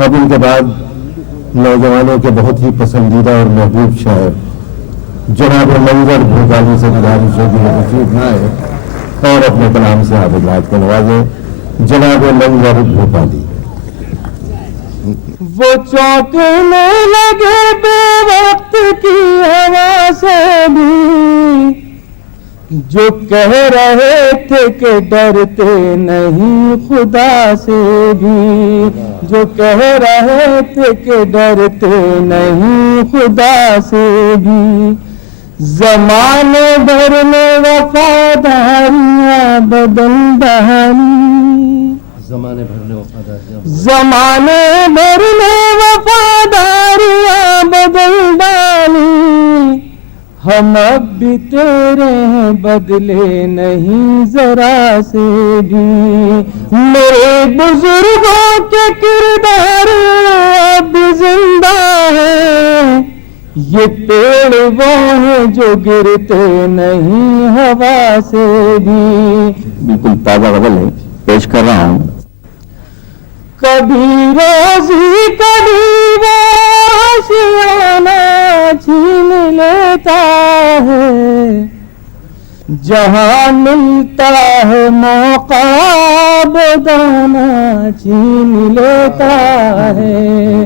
अब उनके बाद नौजवानों के बहुत ही पसंदीदा और महबूब शायर जनाब मंजर भोपाली से गुजारिश होगी तशरीफ लाए और अपने कलाम से आबिदात को नवाजे। जनाब मंजर भोपाली। वो चौंकने लगे बेवक्त की हवा से भी, जो कह रहे थे कि डरते नहीं खुदा से भी, जो कह रहे थे कि डरते नहीं खुदा से भी। ज़माने भर में वफादारियाँ बदल डाली, ज़माने भर में वफादारियाँ, ज़माने भर में वफादारियाँ बदल डाली। हम अब भी तेरे हैं बदले नहीं जरा से भी। मेरे बुजुर्गों के किरदार अब जिंदा है, ये पेड़ वो हैं जो गिरते नहीं हवा से भी। बिल्कुल ताज़ा गज़ल है, पेश कर रहा हूँ। कभी रोजी कभी वो आशियाना छीन लेता है, जहाँ मिलता है मौका बेदाना छीन लेता है।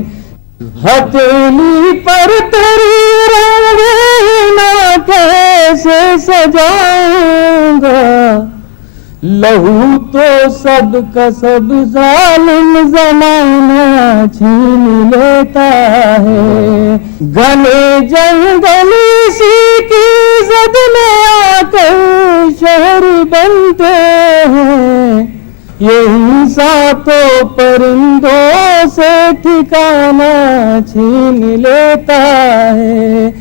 हथेली पर तेरी रंगीना कैसे सजाऊंगा, लहू तो सब का सब जालिम जमाना छीन लेता है। घने जंगल सी की जद में आकर शहर बनते हैं, यही सातों परिंदों से ठिकाना छीन लेता है।